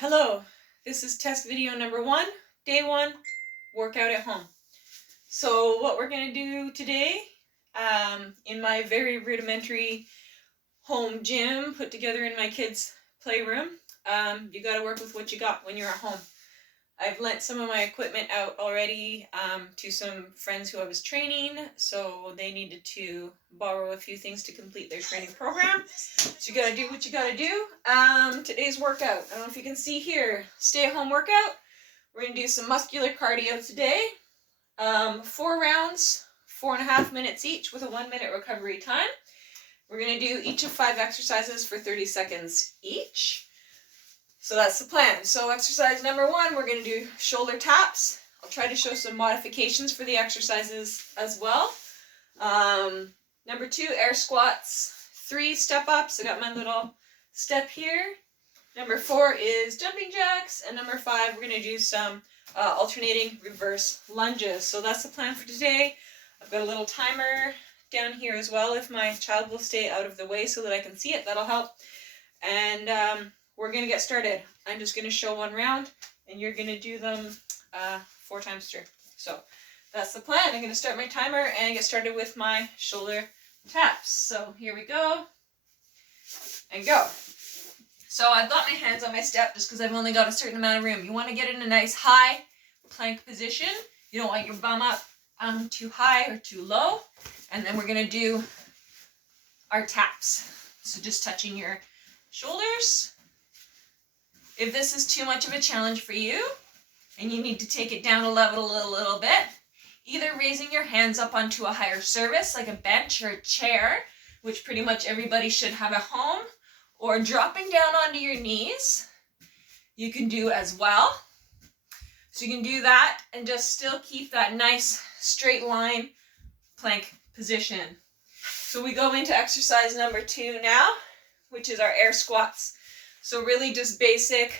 Hello, this is test video number 1, day 1, workout at home. So what we're going to do today, in my very rudimentary home gym put together in my kids' playroom, you got to work with what you got when you're at home. I've lent some of my equipment out already to some friends who I was training, so they needed to borrow a few things to complete their training program. So you gotta do what you gotta do. Today's workout, I don't know if you can see here, stay-at-home workout. We're gonna do some muscular cardio today. 4 rounds, 4.5 minutes each with a 1-minute recovery time. We're gonna do each of 5 exercises for 30 seconds each. So that's the plan. So exercise number 1, we're going to do shoulder taps. I'll try to show some modifications for the exercises as well. Number 2, air squats. 3, step ups. I got my little step here. Number 4 is jumping jacks. And number 5, we're going to do some alternating reverse lunges. So that's the plan for today. I've got a little timer down here as well. If my child will stay out of the way so that I can see it, that'll help. And we're going to get started. I'm just going to show 1 round, and you're going to do them 4 times through. So that's the plan. I'm going to start my timer and get started with my shoulder taps. So here we go, and go. So I've got my hands on my step just because I've only got a certain amount of room. You want to get in a nice high plank position. You don't want your bum up too high or too low. And then we're going to do our taps. So just touching your shoulders. If this is too much of a challenge for you and you need to take it down a little bit, either raising your hands up onto a higher surface like a bench or a chair, which pretty much everybody should have at home, or dropping down onto your knees, you can do as well. So you can do that and just still keep that nice straight line plank position. So we go into exercise number 2 now, which is our air squats. So really just basic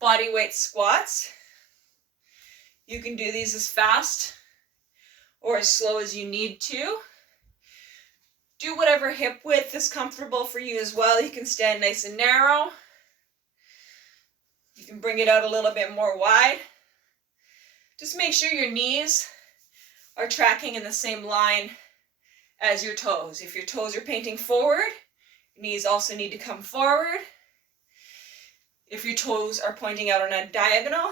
body weight squats. You can do these as fast or as slow as you need to. Do whatever hip width is comfortable for you as well. You can stand nice and narrow. You can bring it out a little bit more wide. Just make sure your knees are tracking in the same line as your toes. If your toes are painting forward, your knees also need to come forward. If your toes are pointing out on a diagonal,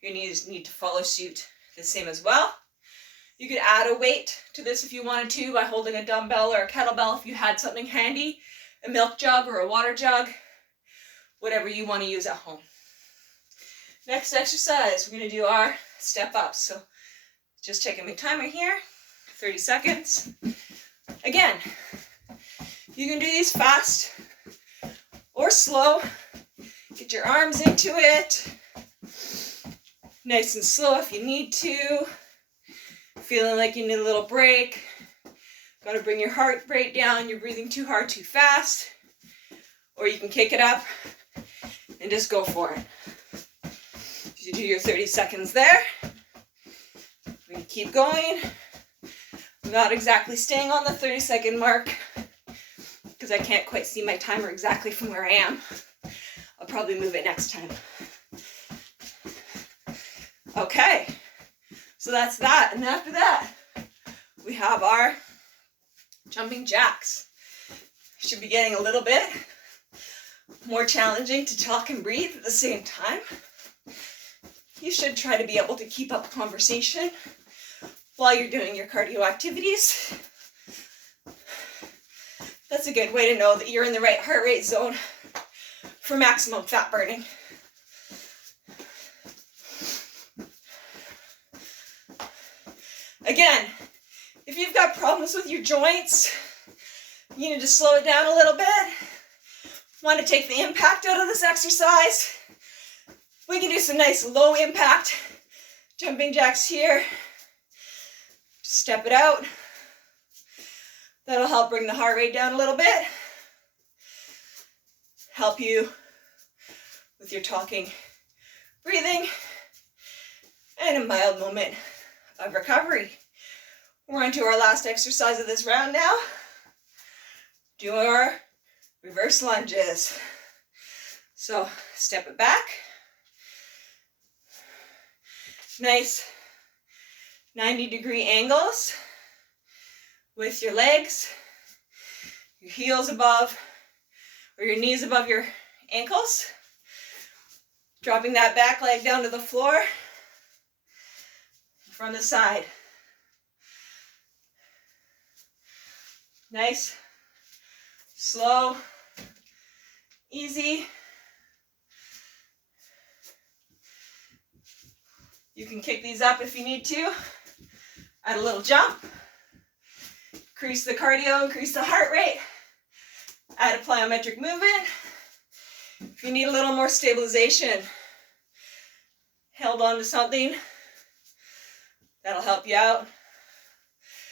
your knees need to follow suit the same as well. You could add a weight to this if you wanted to by holding a dumbbell or a kettlebell if you had something handy, a milk jug or a water jug, whatever you want to use at home. Next exercise, we're going to do our step ups. So just checking my timer here, 30 seconds. Again, you can do these fast or slow. Get your arms into it. Nice and slow if you need to. Feeling like you need a little break. Got to bring your heart rate down. You're breathing too hard, too fast. Or you can kick it up and just go for it. You do your 30 seconds there. We're going to keep going. I'm not exactly staying on the 30-second mark because I can't quite see my timer exactly from where I am. I'll probably move it next time. Okay, so that's that. And after that, we have our jumping jacks. Should be getting a little bit more challenging to talk and breathe at the same time. You should try to be able to keep up conversation while you're doing your cardio activities. That's a good way to know that you're in the right heart rate zone for maximum fat burning. Again, if you've got problems with your joints, you need to slow it down a little bit. Want to take the impact out of this exercise? We can do some nice low impact jumping jacks here. Step it out. That'll help bring the heart rate down a little bit. Help you with your talking, breathing, and a mild moment of recovery. We're on to our last exercise of this round now. Do our reverse lunges. So step it back. Nice 90-degree angles with your legs, your heels above, or your knees above your ankles. Dropping that back leg down to the floor from the side. Nice, slow, easy. You can kick these up if you need to. Add a little jump. Increase the cardio, increase the heart rate. Add a plyometric movement. If you need a little more stabilization, held on to something, that'll help you out.